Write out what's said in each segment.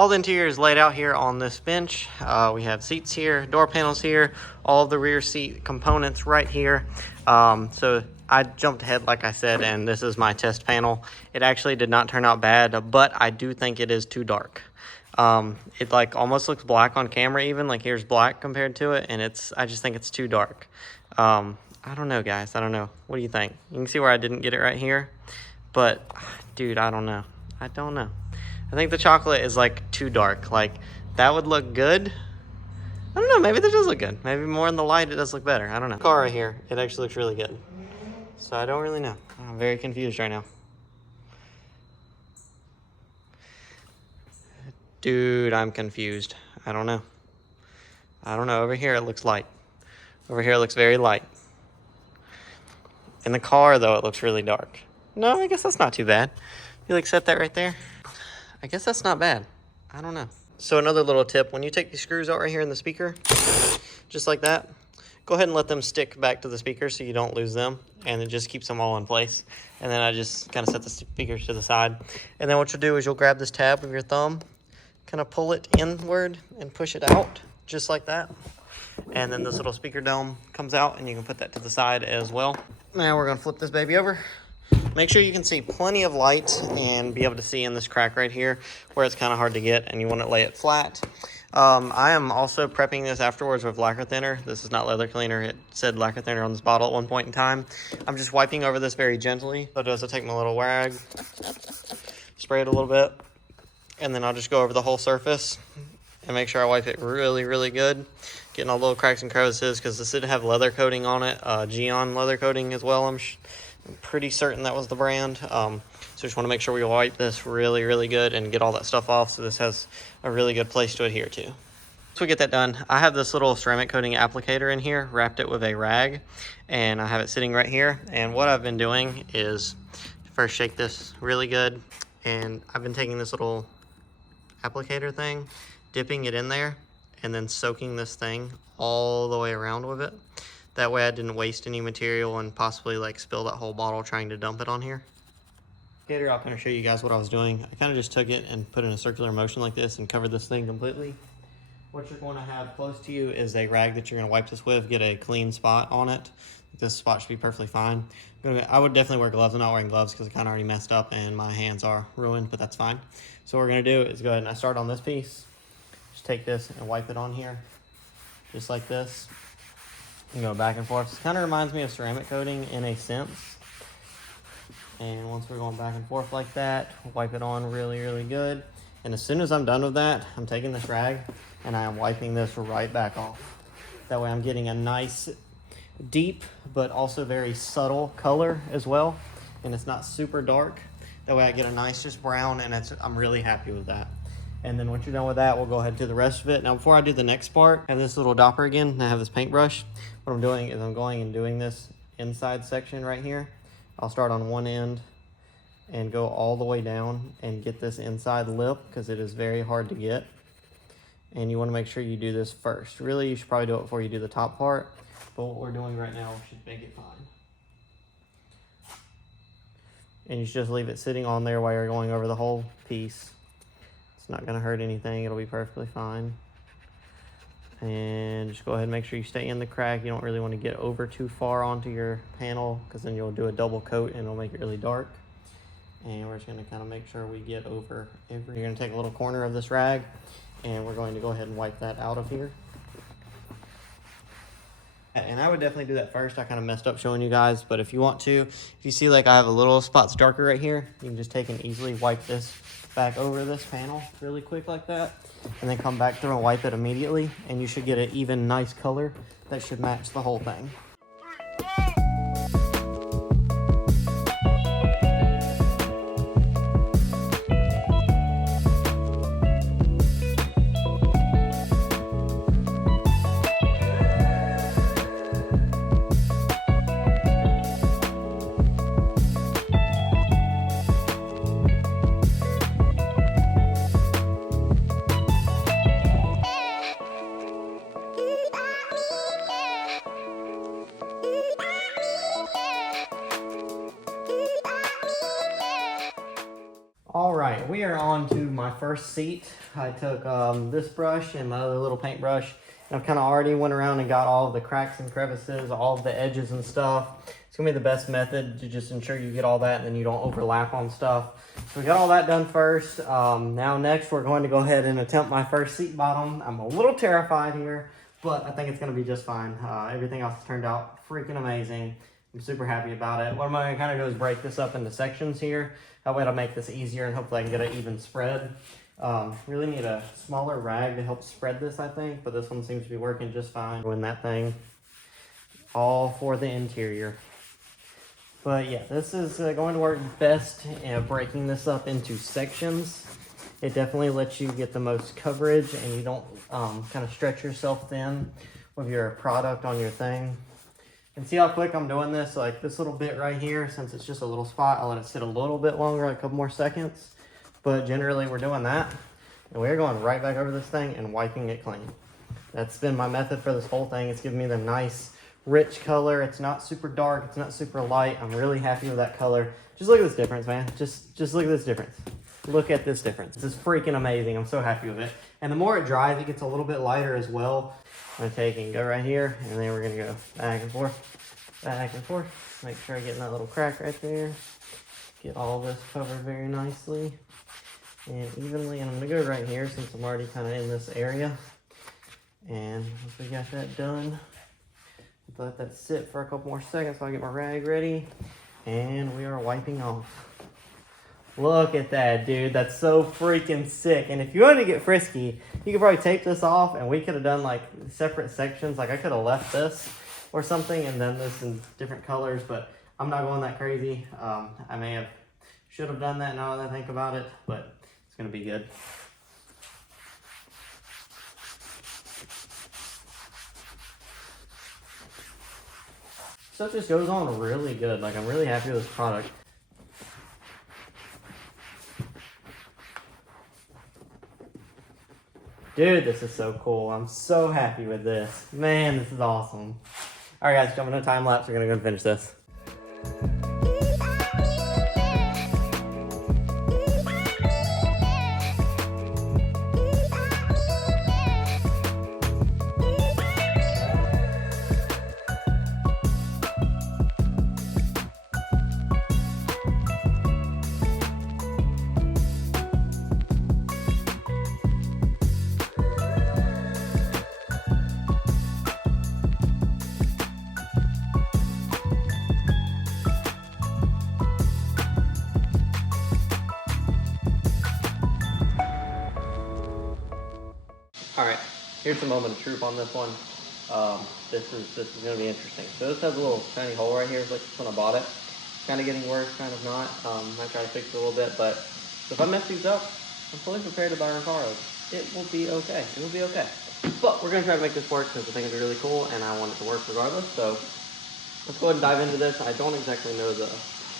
all the interior is laid out here on this bench. We have seats here, door panels here, all of the rear seat components right here. So I jumped ahead, like I said, and this is my test panel. It actually did not turn out bad, but I do think it is too dark. It like almost looks black on camera even, like here's black compared to it, and I just think it's too dark. I don't know, guys, I don't know. What do you think? You can see where I didn't get it right here, but dude, I don't know. I don't know. I think the chocolate is like too dark. Like that would look good. I don't know, maybe that does look good. Maybe more in the light it does look better. I don't know. Car right here, it actually looks really good. So I don't really know. I'm very confused right now. Dude, I'm confused. I don't know. I don't know. Over here it looks light. Over here it looks very light. In the car though, it looks really dark. No, I guess that's not too bad. You like set that right there? I guess that's not bad. I don't know. So another little tip, when you take these screws out right here in the speaker, just like that, go ahead and let them stick back to the speaker so you don't lose them, and it just keeps them all in place. And then I just kind of set the speakers to the side. And then what you'll do is you'll grab this tab with your thumb, kind of pull it inward and push it out, just like that. And then this little speaker dome comes out, and you can put that to the side as well. Now we're gonna flip this baby over. Make sure you can see plenty of light and be able to see in this crack right here where it's kind of hard to get, and you want to lay it flat. I am also prepping this afterwards with lacquer thinner. This is not leather cleaner. It said lacquer thinner on this bottle at one point in time. I'm just wiping over this very gently. So I take my little rag, spray it a little bit, and then I'll just go over the whole surface and make sure I wipe it really, really good. Getting all the little cracks and crevices, because this did have leather coating on it, Geon leather coating as well. I'm pretty certain that was the brand. So just want to make sure we wipe this really, really good and get all that stuff off so this has a really good place to adhere to. Once we get that done, I have this little ceramic coating applicator in here, wrapped it with a rag, and I have it sitting right here. And what I've been doing is first shake this really good, and I've been taking this little applicator thing, dipping it in there, and then soaking this thing all the way around with it. That way I didn't waste any material and possibly like spill that whole bottle trying to dump it on here. Later I'll kind of show you guys what I was doing. I kind of just took it and put it in a circular motion like this and covered this thing completely. What you're going to have close to you is a rag that you're going to wipe this with, get a clean spot on it. This spot should be perfectly fine. I would definitely wear gloves. I'm not wearing gloves because I kind of already messed up and my hands are ruined, but that's fine. So what we're going to do is go ahead and I start on this piece. Just take this and wipe it on here, just like this. And go back and forth. This kind of reminds me of ceramic coating in a sense. And once we're going back and forth like that, wipe it on really, really good. And as soon as I'm done with that, I'm taking this rag and I am wiping this right back off. That way I'm getting a nice, deep, but also very subtle color as well. And it's not super dark. That way I get a nice just brown, and I'm really happy with that. And then once you're done with that, we'll go ahead and do the rest of it. Now, before I do the next part, I have this little dopper again, and I have this paintbrush. What I'm doing is I'm going and doing this inside section right here. I'll start on one end and go all the way down and get this inside lip, because it is very hard to get. And you want to make sure you do this first. Really, you should probably do it before you do the top part, but what we're doing right now should make it fine. And you should just leave it sitting on there while you're going over the whole piece. Not going to hurt anything. It'll be perfectly fine. And just go ahead and make sure you stay in the crack. You don't really want to get over too far onto your panel, because then you'll do a double coat and it'll make it really dark. And we're just going to kind of make sure we get over every... You're going to take a little corner of this rag, and we're going to go ahead and wipe that out of here. And I would definitely do that first. I kind of messed up showing you guys, but if you want to, if you see like I have a little spots darker right here, you can just take and easily wipe this back over this panel really quick like that, and then come back through and wipe it immediately, and you should get an even nice color that should match the whole thing. All right, we are on to my my first seat, I took this brush and my other little paintbrush, and I've kind of already went around and got all of the cracks and crevices, all of the edges and stuff. It's gonna be the best method to just ensure you get all that and then you don't overlap on stuff. So we got all that done first. Now next we're going to go ahead and attempt my first seat bottom. I'm a little terrified here, but I think it's gonna be just fine. Everything else has turned out freaking amazing. I'm super happy about it. What I'm gonna kind of do is break this up into sections here. That way it'll make this easier and hopefully I can get an even spread. Really need a smaller rag to help spread this, I think, but this one seems to be working just fine. Doing that thing all for the interior. But yeah, this is going to work best breaking this up into sections. It definitely lets you get the most coverage and you don't kind of stretch yourself thin with your product on your thing. And see how quick I'm doing this? Like this little bit right here, since it's just a little spot, I'll let it sit a little bit longer, like a couple more seconds. But generally we're doing that. And we're going right back over this thing and wiping it clean. That's been my method for this whole thing. It's giving me the nice, rich color. It's not super dark. It's not super light. I'm really happy with that color. Just look at this difference, man. Just look at this difference. Look at this difference. This is freaking amazing. I'm so happy with it. And the more it dries, it gets a little bit lighter as well. I'm going to take and go right here, and then we're going to go back and forth, back and forth. Make sure I get that little crack right there. Get all this covered very nicely and evenly. And I'm going to go right here since I'm already kind of in this area. And once we got that done, let that sit for a couple more seconds so I get my rag ready. And we are wiping off. Look at that, dude. That's so freaking sick. And if you wanted to get frisky, you could probably tape this off and we could have done like separate sections. Like I could have left this or something and done this in different colors, but I'm not going that crazy. I should have done that now that I think about it, but it's gonna be good. Stuff just goes on really good. Like I'm really happy with this product. Dude, this is so cool. I'm so happy with this. Man, this is awesome. All right, guys, jumping into a time lapse. We're gonna go and finish this. All right, here's the moment of truth on this one. This is gonna be interesting. So this has a little tiny hole right here, like when I bought it. Kind of getting worse, kind of not. Might try to fix it a little bit, but if I mess these up, I'm fully prepared to buy Recaro. It will be okay. It will be okay. But we're gonna try to make this work because I think it's really cool and I want it to work regardless. So let's go ahead and dive into this. I don't exactly know the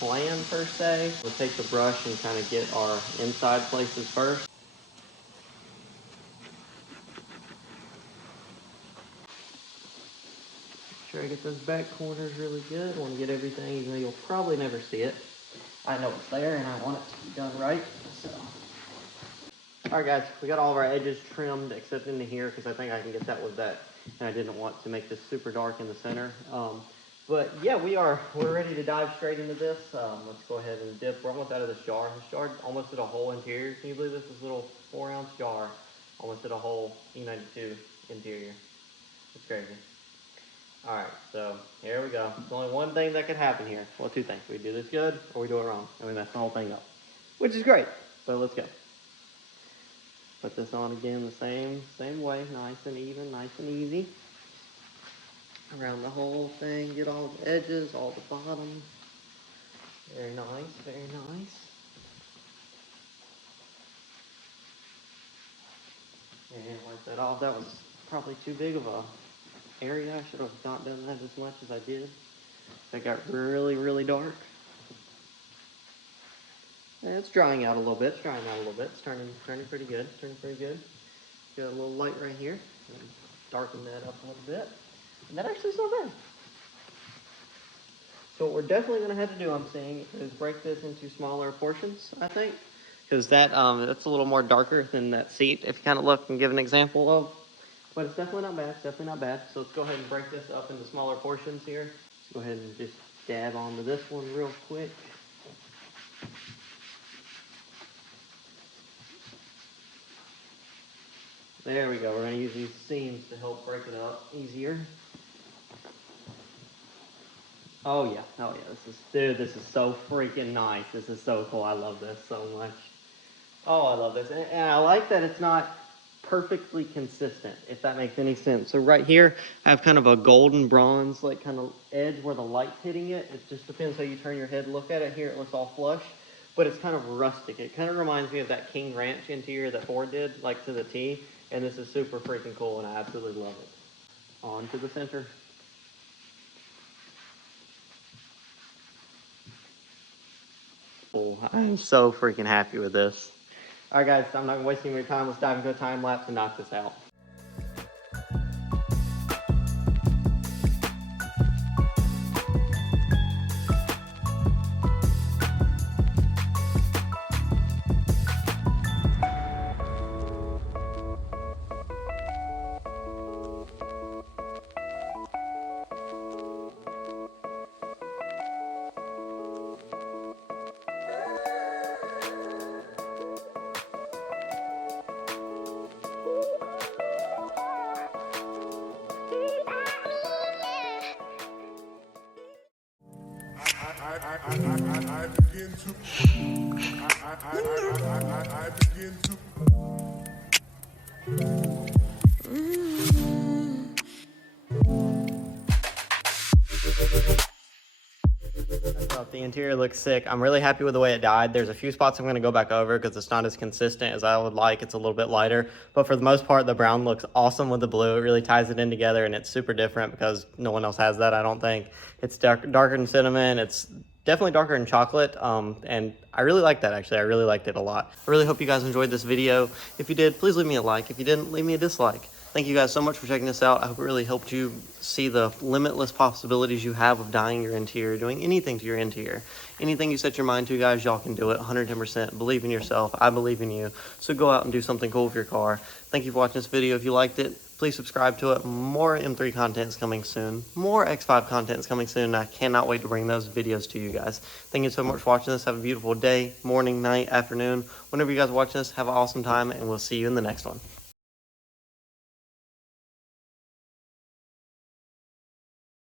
plan per se. We'll take the brush and kind of get our inside places first. Sure I get those back corners really good. I want to get everything, even though you'll probably never see it. I know it's there and I want it to be done right. So, alright guys, we got all of our edges trimmed except into here because I think I can get that with that. And I didn't want to make this super dark in the center. But yeah, we're ready to dive straight into this. Let's go ahead and dip. We're almost out of this jar. This jar almost did a whole interior. Can you believe this? This little 4-ounce jar almost did a whole E92 Interior. It's crazy. Alright, so here we go. There's only one thing that could happen here. Well, two things. We do this good or we do it wrong. And we mess the whole thing up. Which is great. So let's go. Put this on again the same way. Nice and even, nice and easy. Around the whole thing. Get all the edges, all the bottom. Very nice, very nice. And wipe that off. That was probably too big of a area. I should have not done that as much as I did. That got really, really dark. And it's drying out a little bit. It's drying out a little bit. It's turning pretty good. Turning pretty good. Got a little light right here. Darken that up a little bit. And that actually is not bad. So what we're definitely going to have to do, I'm seeing, is break this into smaller portions, I think. because that's a little more darker than that seat, if you kind of look and give an example of. But it's definitely not bad. It's definitely not bad. So let's go ahead and break this up into smaller portions here. Let's go ahead and just dab onto this one real quick. There we go. We're going to use these seams to help break it up easier. Oh yeah, this is so freaking nice. This is so cool. I love this so much. Oh, I love this. And I like that it's not perfectly consistent, if that makes any sense. So right here, I have kind of a golden bronze, like kind of edge where the light's hitting it. It just depends how you turn your head and look at it. Here it looks all flush, but it's kind of rustic. It kind of reminds me of that King Ranch interior that Ford did, like to the T. And this is super freaking cool, and I absolutely love it. On to the center. Oh, I'm so freaking happy with this. All right, guys, I'm not gonna waste any more time. Let's dive into a time lapse and knock this out. I begin to The interior looks sick. I'm really happy with the way it died. There's a few spots I'm going to go back over because it's not as consistent as I would like. It's a little bit lighter, but for the most part, the brown looks awesome with the blue. It really ties it in together, and it's super different because no one else has that, I don't think. It's darker than cinnamon. It's definitely darker than chocolate, and I really like that, actually. I really liked it a lot. I really hope you guys enjoyed this video. If you did, please leave me a like. If you didn't, leave me a dislike. Thank you guys so much for checking this out. I hope it really helped you see the limitless possibilities you have of dyeing your interior, doing anything to your interior. Anything you set your mind to, guys, y'all can do it 110%. Believe in yourself. I believe in you. So go out and do something cool with your car. Thank you for watching this video. If you liked it, please subscribe to it. More M3 content is coming soon. More X5 content is coming soon. I cannot wait to bring those videos to you guys. Thank you so much for watching this. Have a beautiful day, morning, night, afternoon. Whenever you guys are watching this, have an awesome time, and we'll see you in the next one.